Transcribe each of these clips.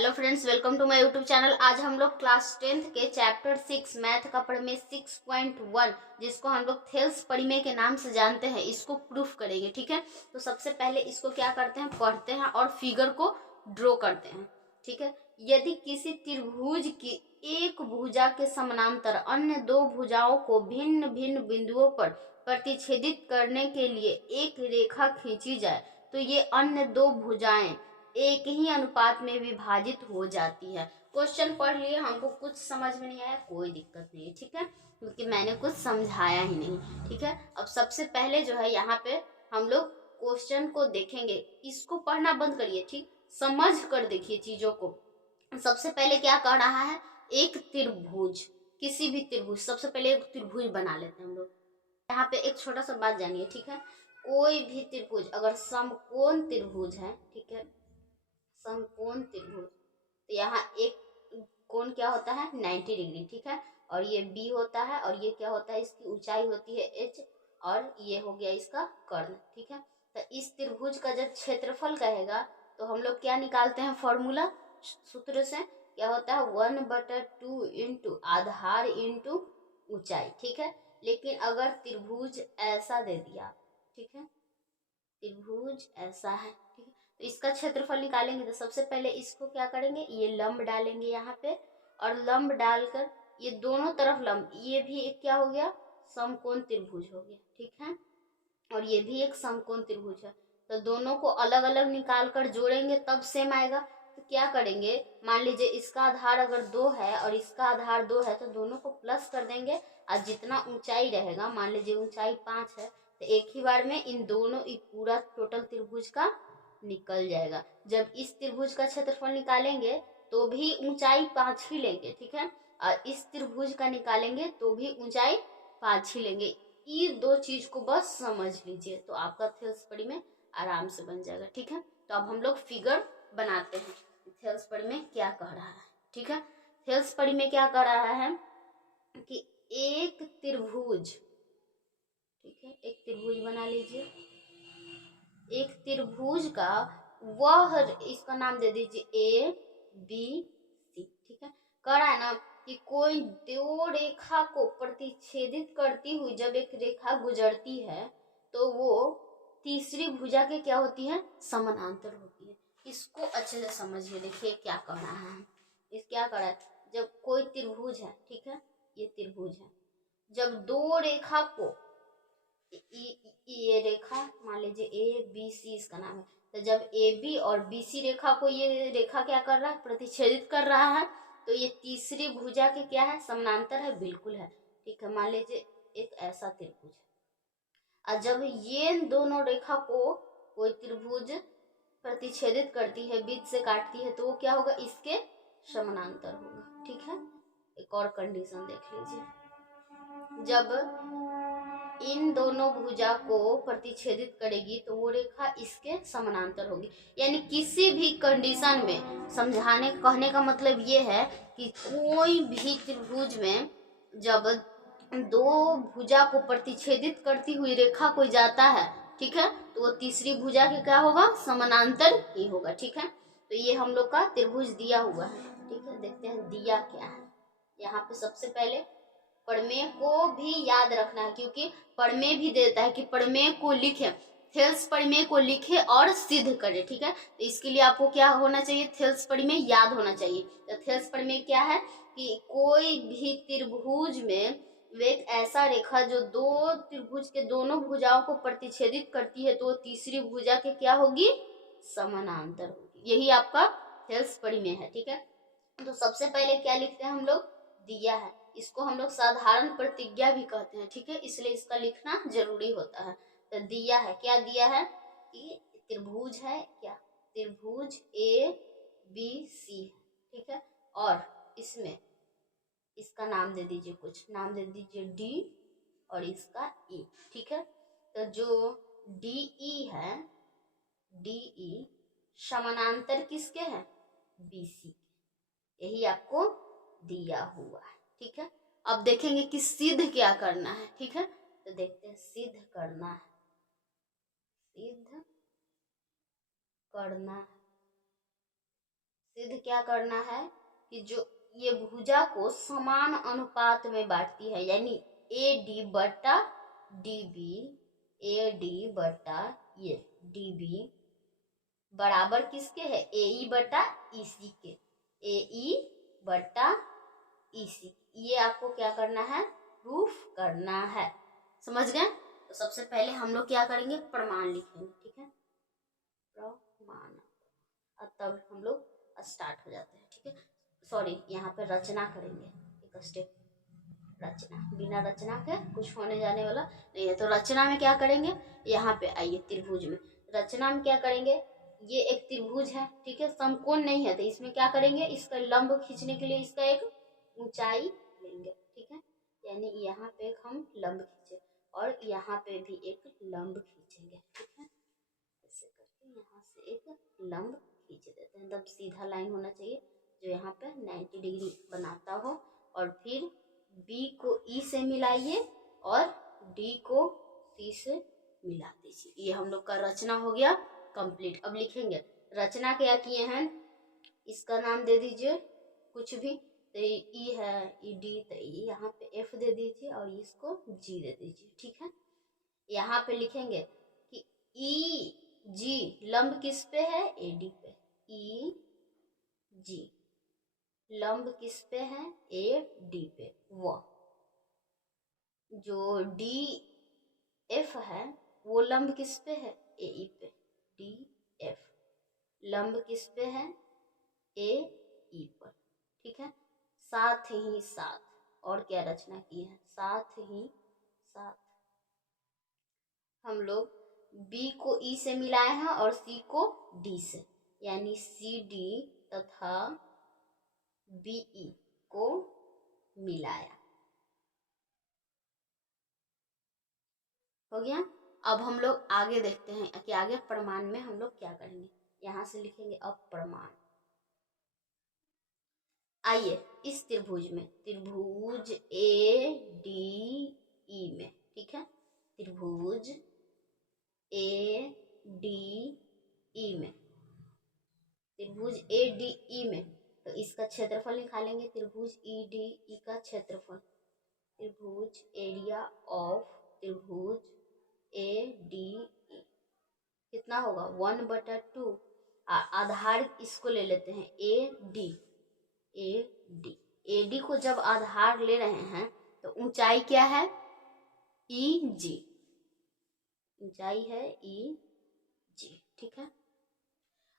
Hello friends, welcome to my YouTube channel. आज हम लोग क्लास 10th के चैप्टर 6 मैथ का प्रमेय 6.1 जिसको हम लोग थेल्स परिमेय के नाम से जानते हैं, इसको प्रूफ करेंगे। ठीक है, तो सबसे पहले इसको क्या करते हैं, पढ़ते हैं और फिगर को ड्रॉ करते हैं। ठीक है, यदि किसी त्रिभुज की एक भुजा के समानांतर अन्य दो भुजाओं को भिन्न भिन्न बिंदुओं पर प्रतिच्छेदित करने के लिए एक रेखा खींची जाए तो ये अन्य दो भुजाएं एक ही अनुपात में विभाजित हो जाती है। क्वेश्चन पढ़ लिए, हमको कुछ समझ में नहीं आया, कोई दिक्कत नहीं है। ठीक है, क्योंकि मैंने कुछ समझाया ही नहीं। ठीक है, अब सबसे पहले जो है यहाँ पे हम लोग क्वेश्चन को देखेंगे। इसको पढ़ना बंद करिए, ठीक, समझ कर देखिए चीजों को। सबसे पहले क्या कह रहा है, एक त्रिभुज, किसी भी त्रिभुज, सबसे पहले एक त्रिभुज बना लेते हैं हम लोग। यहाँ पे एक छोटा सा बात जानिए। ठीक है, कोई भी त्रिभुज अगर समकोण त्रिभुज है, ठीक है, समकोण त्रिभुज, तो यहाँ एक कोण क्या होता है 90 डिग्री। ठीक है, और ये बी होता है और ये क्या होता है, इसकी ऊंचाई होती है एच और ये हो गया इसका कर्ण। ठीक है, तो इस त्रिभुज का जब क्षेत्रफल कहेगा तो हम लोग क्या निकालते हैं, फॉर्मूला सूत्र से क्या होता है 1/2 इंटू आधार इंटू ऊंचाई। ठीक है, लेकिन अगर त्रिभुज ऐसा दे दिया, ठीक है, त्रिभुज ऐसा है, ठीक है, तो इसका क्षेत्रफल निकालेंगे तो सबसे पहले इसको क्या करेंगे, ये लंब डालेंगे यहाँ पे, और लंब डालकर ये दोनों तरफ लंब, ये भी एक क्या हो गया, समकोण त्रिभुज हो गया। ठीक है, और ये भी एक समकोण त्रिभुज है, तो दोनों को अलग अलग निकाल कर जोड़ेंगे तब सेम आएगा। तो क्या करेंगे, मान लीजिए इसका आधार अगर 2 है और इसका आधार 2 है तो दोनों को प्लस कर देंगे, और जितना ऊंचाई रहेगा, मान लीजिए ऊंचाई 5 है, तो एक ही बार में इन दोनों पूरा टोटल त्रिभुज का निकल जाएगा। जब इस त्रिभुज का क्षेत्रफल निकालेंगे तो भी ऊंचाई 5 ही लेंगे। ठीक है, और इस त्रिभुज का निकालेंगे तो भी ऊंचाई 5 ही लेंगे। ये दो चीज को बस समझ लीजिए तो आपका थेल्स परिमेय आराम से बन जाएगा। ठीक है, तो अब हम लोग फिगर बनाते हैं, थेल्स परिमेय क्या कह रहा है। ठीक है, थेल्स परिमेय क्या कह रहा है कि एक त्रिभुज, ठीक है, एक त्रिभुज बना लीजिए, एक त्रिभुज का वह, इसका नाम दे दीजिए ए बी सी। ठीक है, कह रहा है ना कि कोई दो रेखा को प्रतिच्छेदित करती हुई जब एक रेखा गुजरती है तो वो तीसरी भुजा के क्या होती है, समानांतर होती है। इसको अच्छे से समझिए, देखिए क्या कह रहा है। इस क्या कह रहा है, जब कोई त्रिभुज है, ठीक है, ये त्रिभुज है, जब दो रेखा को, ये रेखा मान लीजिए ए बी सी इसका नाम है, तो जब ए बी और बी सी रेखा को ये रेखा क्या कर रहा है, प्रतिच्छेदित कर रहा है, तो ये तीसरी भुजा के क्या है, समानांतर है, बिल्कुल है। ठीक है, मान लीजिए एक ऐसा त्रिभुज है, और जब ये दोनों रेखा को कोई त्रिभुज प्रतिच्छेदित करती है, बीच से काटती है, तो वो क्या होगा, इसके समानांतर होगा। ठीक है, एक और कंडीशन देख लीजिए, जब इन दोनों भुजा को प्रतिच्छेदित करेगी तो वो रेखा इसके समानांतर होगी। यानी किसी भी कंडीशन में, समझाने कहने का मतलब ये है कि कोई भी त्रिभुज में जब दो भुजा को प्रतिच्छेदित करती हुई रेखा कोई जाता है, ठीक है, तो वो तीसरी भुजा के क्या होगा, समानांतर ही होगा। ठीक है, तो ये हम लोग का त्रिभुज दिया हुआ है। ठीक है, देखते हैं दिया क्या है। यहाँ पे सबसे पहले प्रमेय को भी याद रखना है, क्योंकि प्रमेय भी देता है कि प्रमेय को लिखे, थेल्स प्रमेय को लिखे और सिद्ध करे। ठीक है, तो इसके लिए आपको क्या होना चाहिए, थेल्स प्रमेय याद होना चाहिए। तो थेल्स प्रमेय क्या है कि कोई भी त्रिभुज में एक ऐसा रेखा जो दो त्रिभुज के दोनों भुजाओं को प्रतिच्छेदित करती है तो वो तीसरी भुजा के क्या होगी, समानांतर होगी। यही आपका थेल्स प्रमेय है। ठीक है, तो सबसे पहले क्या लिखते हैं हम लोग, दिया है। इसको हम लोग साधारण प्रतिज्ञा भी कहते हैं। ठीक है, इसलिए इसका लिखना जरूरी होता है। तो दिया है, क्या दिया है कि त्रिभुज है, क्या त्रिभुज ए बी सी है। ठीक है, और इसमें इसका नाम दे दीजिए, कुछ नाम दे दीजिए डी और इसका ई। ठीक है, तो जो डी ई है, डी ई समानांतर किसके हैं, बी सी, यही आपको दिया हुआ है। ठीक है, अब देखेंगे कि सिद्ध क्या करना है। ठीक है, तो देखते हैं सिद्ध करना है, सिद्ध करना है, सिद्ध क्या करना है कि जो ये भुजा को समान अनुपात में बांटती है, यानी ए डी बटा डी बी, ए डी बटा ये डी बी बराबर किसके है, ए ई बटा ई सी के, ए ई बटा ई सी। ये आपको क्या करना है, प्रूफ करना है। समझ गए? तो सबसे पहले हम लोग क्या करेंगे, प्रमाण लिखेंगे। ठीक है, प्रमाण, तब हम लोग स्टार्ट हो जाते हैं। ठीक है, सॉरी, यहाँ पे रचना करेंगे, एक स्टेप रचना, बिना रचना के कुछ होने जाने वाला नहीं है। तो रचना में क्या करेंगे, यहाँ पे आइए, त्रिभुज में रचना में क्या करेंगे, ये एक त्रिभुज है, ठीक है, समकोण नहीं है, तो इसमें क्या करेंगे, इसका लंब खींचने के लिए इसका एक ऊंचाई लेंगे। ठीक है, यानी यहाँ पे एक हम लंब खींचे और यहाँ पे भी एक लंब खींचेंगे। ठीक है, ऐसे करके यहाँ से एक लंब खींच देते हैं, एकदम सीधा लाइन होना चाहिए जो यहाँ पे 90 डिग्री बनाता हो। और फिर B को E से मिलाइए और D को C से मिला दीजिए। ये हम लोग का रचना हो गया कंप्लीट। अब लिखेंगे रचना क्या किए हैं, इसका नाम दे दीजिए कुछ भी, तो ई है, ई डी, तो यहाँ पे एफ दे दीजिए और इसको जी दे दीजिए। ठीक है, यहाँ पे लिखेंगे कि ई जी लंब किस पे है, ए डी पे, ई जी लंब किस पे है, ए डी पे, वह जो डी एफ है वो लंब किस पे है, ए ई पे, डी एफ लंब किस पे है, ए ई पर। ठीक है, साथ ही साथ और क्या रचना की है, साथ ही साथ हम लोग B को E से मिलाए हैं और C को D से, यानी CD तथा BE को मिलाया। हो गया। अब हम लोग आगे देखते हैं कि आगे प्रमाण में हम लोग क्या करेंगे। यहां से लिखेंगे अब प्रमाण। आइए इस त्रिभुज में, त्रिभुज ए डी ई में, ठीक है, त्रिभुज ए डी ई में, त्रिभुज ए डी ई में, तो इसका क्षेत्रफल निकालेंगे, त्रिभुज ई डी ई का क्षेत्रफल, त्रिभुज एरिया ऑफ त्रिभुज ए डी ई कितना होगा, 1/2। आधार इसको ले लेते हैं A D, A D, A D को जब आधार ले रहे हैं तो ऊंचाई क्या है, ई जी, ऊंचाई है ई जी। ठीक है,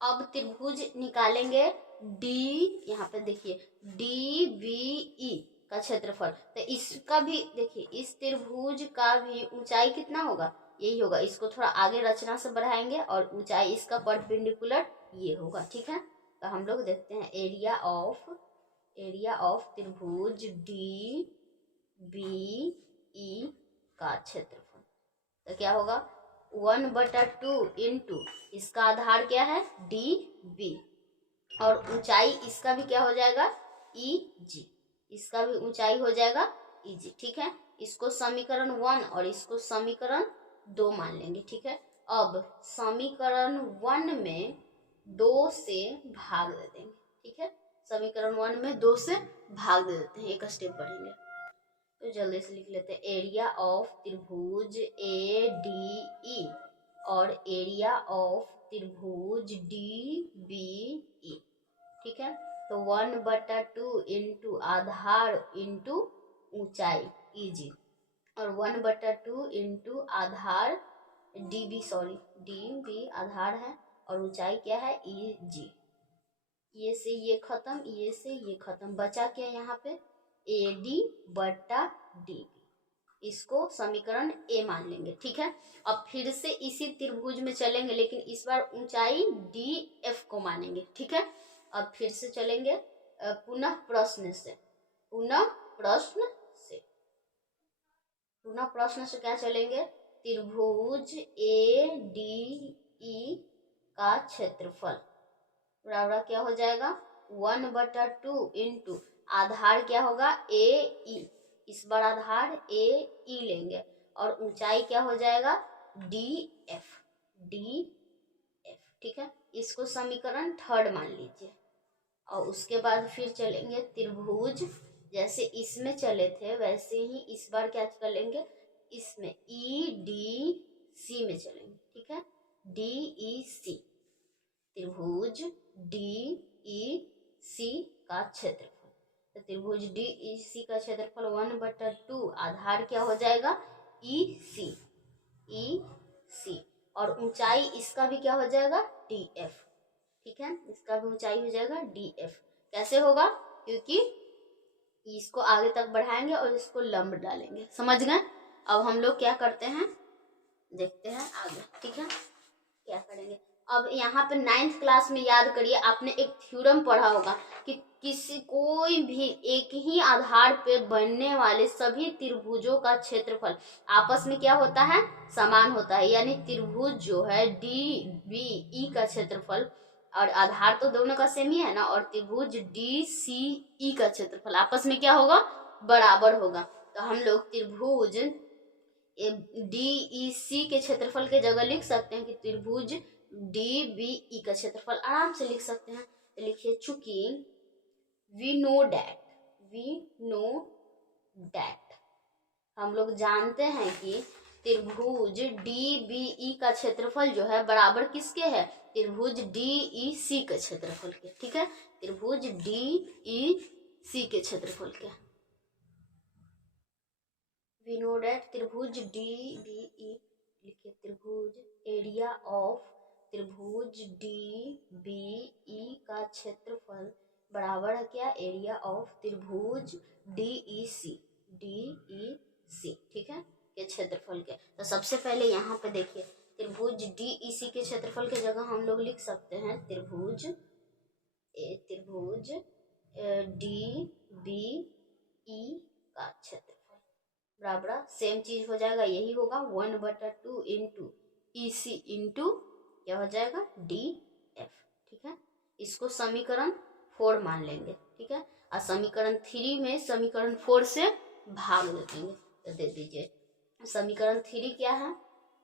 अब त्रिभुज निकालेंगे डी, यहाँ पे देखिए डी बी ई का क्षेत्रफल, तो इसका भी देखिए, इस त्रिभुज का भी ऊंचाई कितना होगा, यही होगा। इसको थोड़ा आगे रचना से बढ़ाएंगे और ऊंचाई इसका परपेंडिकुलर ये होगा। ठीक है, तो हम लोग देखते हैं एरिया ऑफ त्रिभुज डी बी ई का क्षेत्रफल, तो क्या होगा 1/2 इंटू इसका आधार क्या है डी बी, और ऊंचाई इसका भी क्या हो जाएगा ई जी, इसका भी ऊंचाई हो जाएगा ई जी। ठीक है, इसको समीकरण 1 और इसको समीकरण 2 मान लेंगे। ठीक है, अब समीकरण 1 में 2 से भाग दे देंगे। ठीक है, समीकरण 1 में 2 से भाग दे देते हैं, एक स्टेप बढ़ेंगे। तो जल्दी से लिख लेते हैं एरिया ऑफ त्रिभुज ए डी ई और एरिया ऑफ त्रिभुज डी बी ई। ठीक है, तो 1/2 इंटू आधार इंटू ऊंचाई ई जी, और 1/2 इंटू आधार D B, sorry D B आधार है और ऊंचाई क्या है ई जी। ये से ये खत्म, ये से ये खत्म, बचा क्या यहाँ पे ए डी बटा डी बी, इसको समीकरण ए मान लेंगे। ठीक है, अब फिर से इसी त्रिभुज में चलेंगे, लेकिन इस बार ऊंचाई डी एफ को मानेंगे। ठीक है, अब फिर से चलेंगे पुनः प्रश्न से, पुनः प्रश्न से क्या चलेंगे, त्रिभुज ए डी ई का क्षेत्रफल बराबर क्या हो जाएगा 1/2 इंटू आधार क्या होगा ए ई, इस बार आधार ए ई लेंगे और ऊंचाई क्या हो जाएगा डी एफ। ठीक है, इसको समीकरण 3 मान लीजिए। और उसके बाद फिर चलेंगे त्रिभुज, जैसे इसमें चले थे वैसे ही इस बार क्या कर लेंगे, इसमें EDC में चलेंगे, ठीक है, DEC, त्रिभुज DEC का क्षेत्रफल। तो त्रिभुज DEC का क्षेत्रफल 1/2 आधार क्या हो जाएगा, EC, और ऊंचाई इसका भी क्या हो जाएगा, DF, ठीक है, इसका भी ऊंचाई हो जाएगा DF। कैसे होगा, क्योंकि इसको आगे तक बढ़ाएंगे और इसको लंब डालेंगे, समझ गए। अब हम लोग क्या करते हैं, देखते हैं आगे, ठीक है, क्या करेंगे। अब यहाँ पे 9th क्लास में याद करिए, आपने एक थ्योरम पढ़ा होगा कि कोई भी एक ही आधार पे बनने वाले सभी त्रिभुजों का क्षेत्रफल आपस में क्या होता है, समान होता है। यानी त्रिभुज जो है DBE का क्षेत्रफल, और आधार तो दोनों का सेम ही है ना, और त्रिभुज DCE का क्षेत्रफल आपस में क्या होगा, बराबर होगा। तो हम लोग त्रिभुज DEC के क्षेत्रफल के जगह लिख सकते हैं कि त्रिभुज DBE का क्षेत्रफल आराम से लिख सकते हैं। तो लिखिए, चूंकि we know that हम लोग जानते हैं कि त्रिभुज DBE का क्षेत्रफल जो है बराबर किसके है, त्रिभुज DEC के क्षेत्रफल के, ठीक है, त्रिभुज DEC के क्षेत्रफल के। we know that त्रिभुज DBE, लिखिए त्रिभुज एरिया ऑफ त्रिभुज DBE का क्षेत्रफल बराबर है क्या, एरिया ऑफ त्रिभुज DEC, ठीक है, के क्षेत्रफल के। तो सबसे पहले यहाँ पे देखिए, त्रिभुज DEC के क्षेत्रफल के जगह हम लोग लिख सकते हैं त्रिभुज DBE का क्षेत्रफल बराबर सेम चीज हो जाएगा, यही होगा 1/2 इंटू EC इंटू क्या हो जाएगा, DF, ठीक है। इसको समीकरण 4 मान लेंगे, ठीक है, और समीकरण 3 में समीकरण 4 से भाग देंगे। तो दे दीजिए, समीकरण 3 क्या है,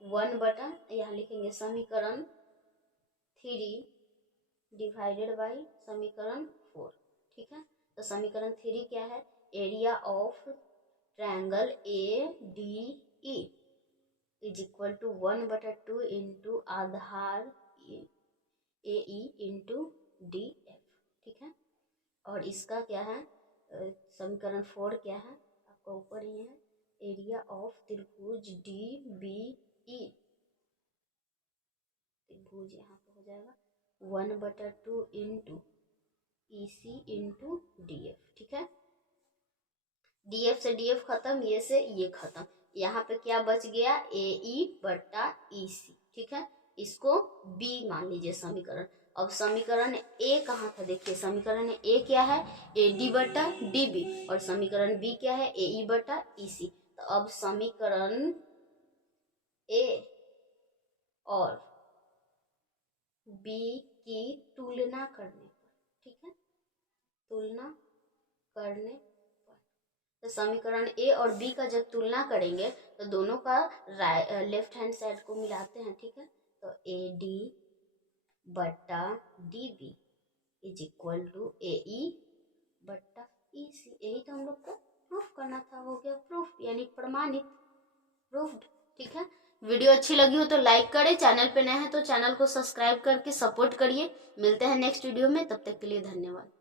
1/, यहाँ लिखेंगे समीकरण 3 डिवाइडेड बाई समीकरण 4, ठीक है। तो समीकरण 3 क्या है, area of triangle ADE is equal to 1/2 into आधार AE इंटू DF, ठीक है। और इसका क्या है, समीकरण 4 क्या है, आपका ऊपर ही है, एरिया ऑफ त्रिभुज DBE, त्रिभुज यहाँ पे हो जाएगा 1/2 इंटू EC इंटू DF, ठीक है। DF से DF खत्म, ये से ये खत्म, यहाँ पे क्या बच गया, AE/EC, ठीक है। इसको B मान लीजिए समीकरण। अब समीकरण A कहाँ था, देखिए समीकरण A क्या है, AD/DB, और समीकरण B क्या है, AE/EC। तो अब समीकरण A और B की तुलना करने पर, ठीक है, तुलना करने पर, तो समीकरण A और B का जब तुलना करेंगे तो दोनों का लेफ्ट हैंड साइड को मिलाते हैं, ठीक है। तो AD/DB is equal to AE/EC, यही तो हम लोग को प्रूफ करना था, हो गया प्रूफ, यानी प्रमाणित, प्रूफ्ड, ठीक है। वीडियो अच्छी लगी हो तो लाइक करें, चैनल पे नए हैं तो चैनल को सब्सक्राइब करके सपोर्ट करिए। मिलते हैं नेक्स्ट वीडियो में, तब तक के लिए धन्यवाद।